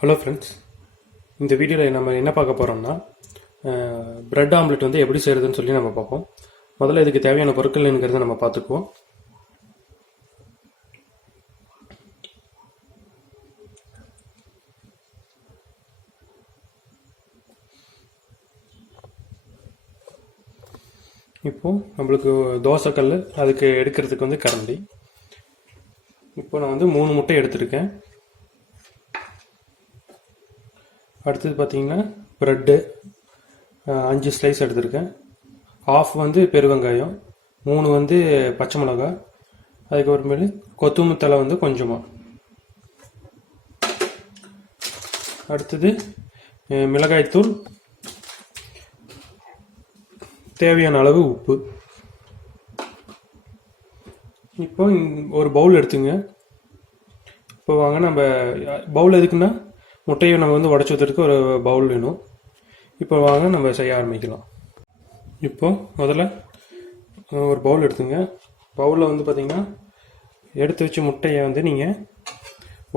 Hello friends, இந்த வீடியோவில் நம்ம என்ன பார்க்க போகிறோம்னா பிரெட் ஆம்லெட் வந்து எப்படி செய்கிறதுன்னு சொல்லி நம்ம பார்ப்போம். முதல்ல இதுக்கு தேவையான பொருட்கள் என்னங்கிறத நம்ம பார்த்துக்குவோம். இப்போது நம்மளுக்கு தோசைக்கல், அதுக்கு எடுக்கிறதுக்கு வந்து கரண்டி. இப்போ நான் வந்து 3 முட்டை எடுத்திருக்கேன். அடுத்தது பார்த்திங்கன்னா ப்ரெட்டு 5 ஸ்லைஸ் எடுத்திருக்கேன். ஆஃப் வந்து பெருவெங்காயம், 3 வந்து பச்சை மிளகாய், அதுக்கப்புறமேலு கொத்தமல்லி தழை வந்து கொஞ்சமாக. அடுத்தது மிளகாய்த்தூள், தேவையான அளவு உப்பு. இப்போ ஒரு பவுல் எடுத்துங்க. இப்போ வாங்க, நம்ம பவுல் எதுக்குன்னா முட்டையை நம்ம வந்து உடச்சி ஊற்றுறதுக்கு ஒரு பவுல் வேணும். இப்போ வாங்க நம்ம செய்ய ஆரம்பிக்கலாம். இப்போ முதல்ல ஒரு பவுல் எடுத்துங்க. பவுலில் வந்து பார்த்திங்கன்னா எடுத்து வச்ச முட்டையை வந்து நீங்கள்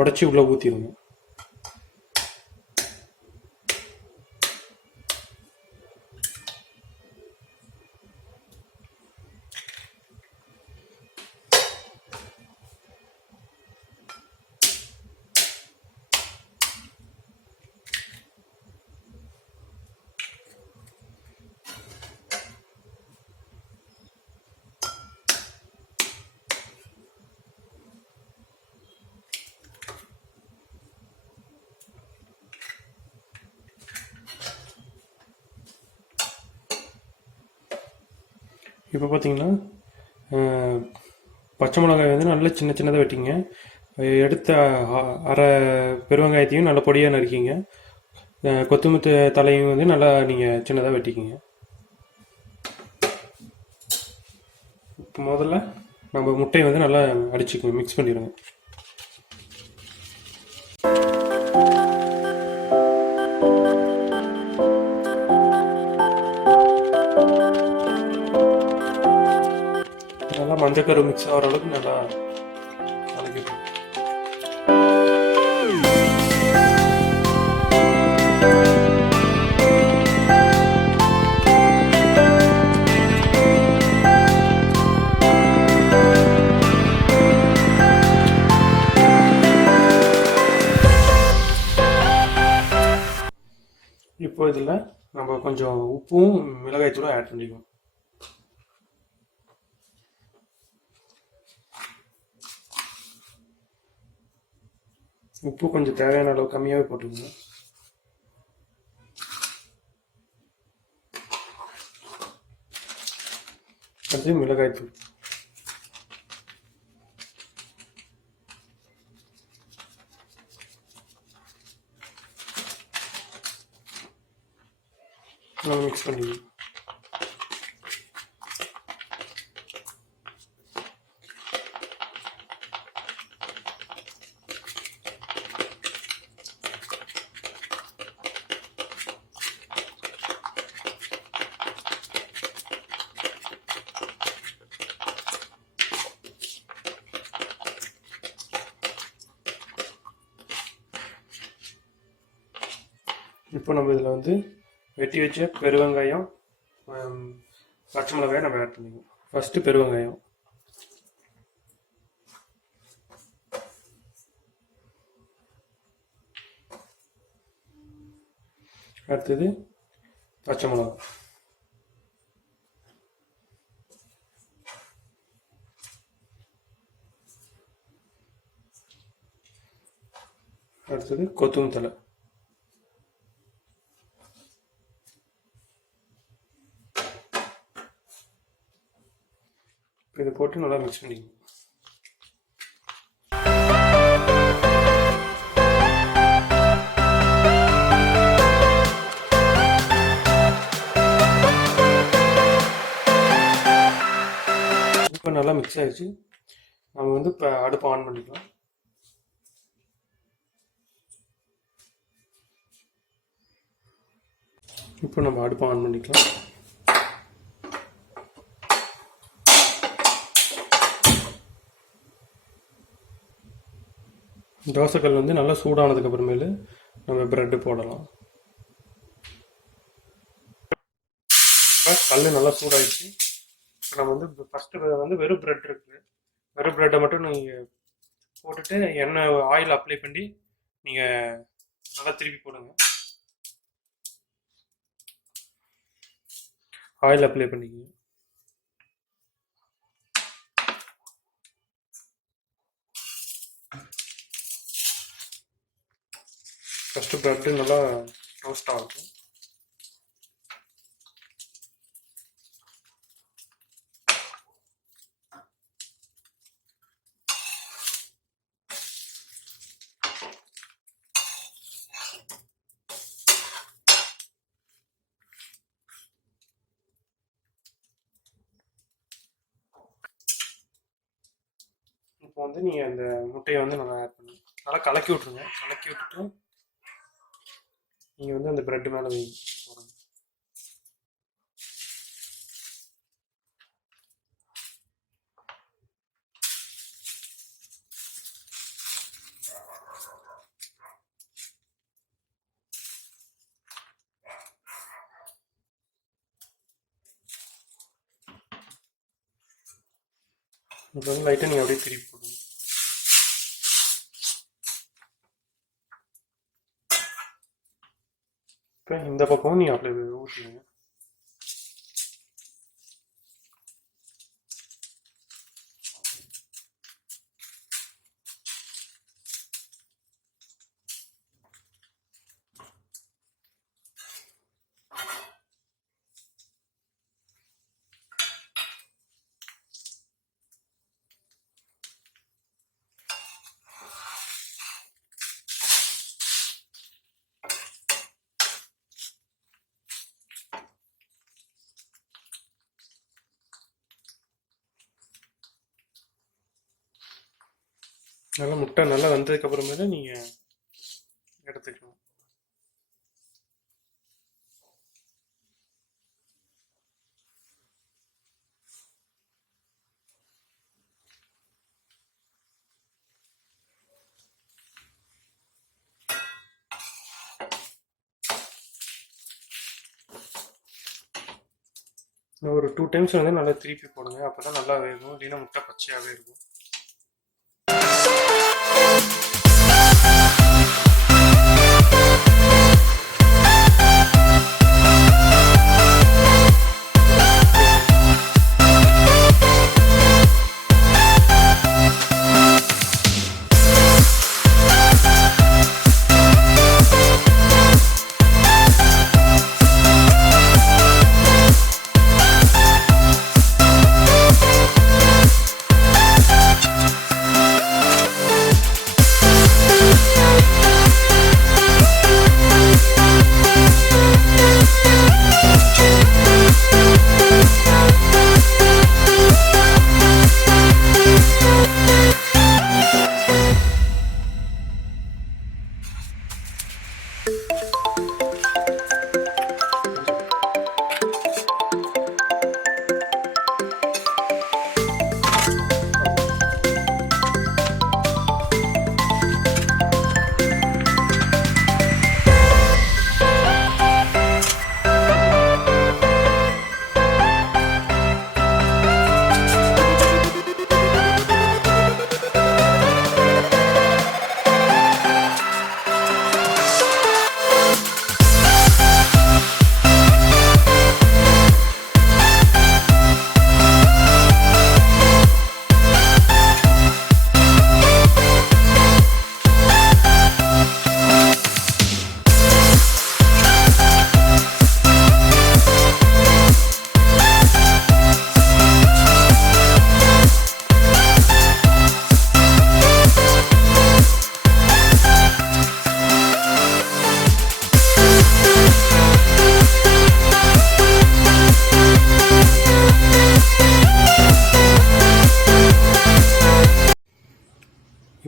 உடச்சி உள்ளே ஊற்றிடுங்க. இப்போ பார்த்தீங்கன்னா பச்சை மிளகாய் வந்து நல்லா சின்ன சின்னதாக வெட்டிங்க. எடுத்த அரை பெருவெங்காயத்தையும் நல்லா பொடியாக நறுக்கிங்க. கொத்தமல்லி தலையும் வந்து நல்லா நீங்கள் சின்னதாக வெட்டிக்கிங்க. இப்போ முதல்ல நம்ம முட்டையை வந்து நல்லா அடிச்சுக்கோங்க, மிக்ஸ் பண்ணிடுங்க. நல்லா மஞ்சக்கரு மிக்ஸ் ஆகிற அளவுக்கு நல்லா கலக்கிடும். இப்போ இதில் நம்ம கொஞ்சம் உப்பும் மிளகாய்த்தூளும் ஆட் பண்ணிக்குவோம். உப்பு கொஞ்சம் தேவையான அளவு கம்மியாகவே போட்டுக்கோங்க. அடுத்து மிளகாய்த்தூள். நல்லா மிக்ஸ் பண்ணிக்கணும். இப்போ நம்ம இதில் வந்து வெட்டி வச்ச பெருவெங்காயம், பச்சை மிளகாயை நம்ம ஆட் பண்ணிக்குவோம். ஃபஸ்ட்டு பெருவெங்காயம், அடுத்தது பச்சை மிளகாய், அடுத்தது கொத்தமல்லி தழை. இதை போட்டு நல்லா மிக்ஸ் பண்ணிக்கணும். இப்போ நல்லா மிக்ஸ் ஆகிடுச்சு. நம்ம வந்து இப்போ அடுப்பை ஆன் பண்ணிக்கலாம். இப்போ நம்ம அடுப்பை ஆன் பண்ணிக்கலாம். தோசைக்கல் வந்து நல்லா சூடானதுக்கு அப்புறமேலு நம்ம ப்ரெட்டு போடலாம். இப்போ கல் நல்லா சூடாகிடுச்சு. இப்போ நம்ம வந்து ஃபஸ்ட்டு வந்து வெறும் ப்ரெட் இருக்குது, வெறும் ப்ரெட்டை மட்டும் நீங்கள் போட்டுட்டு எண்ணெய் ஆயில் அப்ளை பண்ணி நீங்கள் நல்லா திருப்பி போடுங்க. ஆயில் அப்ளை பண்ணிக்கங்க. ஃபஸ்ட்டு ப்ரெட்டு நல்லா ரோஸ்ட் ஆகும். இப்போ வந்து நீங்கள் அந்த முட்டையை வந்து நல்லா ஆட் பண்ணி நல்லா கலக்கி விட்ருங்க. கலக்கி விட்டுட்டு நீங்கள் வந்து அந்த ப்ரெட்டு மேலே போடுங்க. இப்போ வந்து லைட்டாக நீங்கள் அப்படியே திருப்பி போடுங்க. இப்போ இந்த பக்கமும் நீங்கள் அப்படியே ஊற்றுங்க. நல்லா முட்டை நல்லா வந்ததுக்கப்புறமேல நீங்கள் எடுத்துக்கலாம். ஒரு 2 டைம்ஸ் வந்து நல்லா திருப்பி போடுங்க. அப்போ தான் நல்லா வேகும், இல்லைன்னா முட்டை பச்சையாகவே இருக்கும்.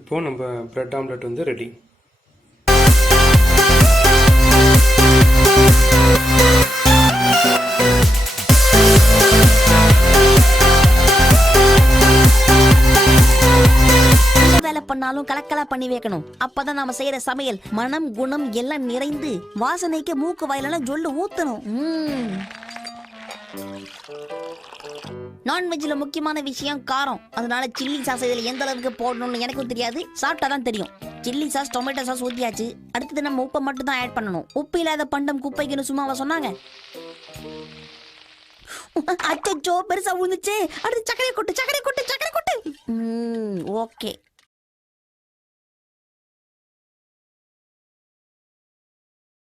இப்போது நம்ம ப்ரெட் ஆம்லெட் வந்து ரெடி. வேலை பண்ணாலும் பண்ணாலும் கலக்கலா பண்ணி வைக்கணும். அப்பதான் நாம செய்யற சமையல் மனம் குணம் எல்லாம் நிறைந்து வாசனைக்கு மூக்கு வாயிலெல்லாம் ஜொல்லு ஊத்தணும். நான்வெஜ்ல முக்கியமான விஷயம் காரம். அதனால சில்லி சாஸ் இதுல எந்த அளவுக்கு போடணும்னு எனக்கும் தெரியாது, சாப்பிட்டாதான் தெரியும். சில்லி சாஸ் டொமேட்டோ சாஸ் ஊத்தியாச்சு. அடுத்தது நம்ம உப்பை மட்டும் தான் ஆட் பண்ணணும். உப்பு இல்லாத பண்டம் குப்பைக்குன்னு சும்மாவா சொன்னாங்க? அச்சோ பெருசா விழுந்துச்சு. அடுத்து சக்கரை கொட்டு. ஓகே.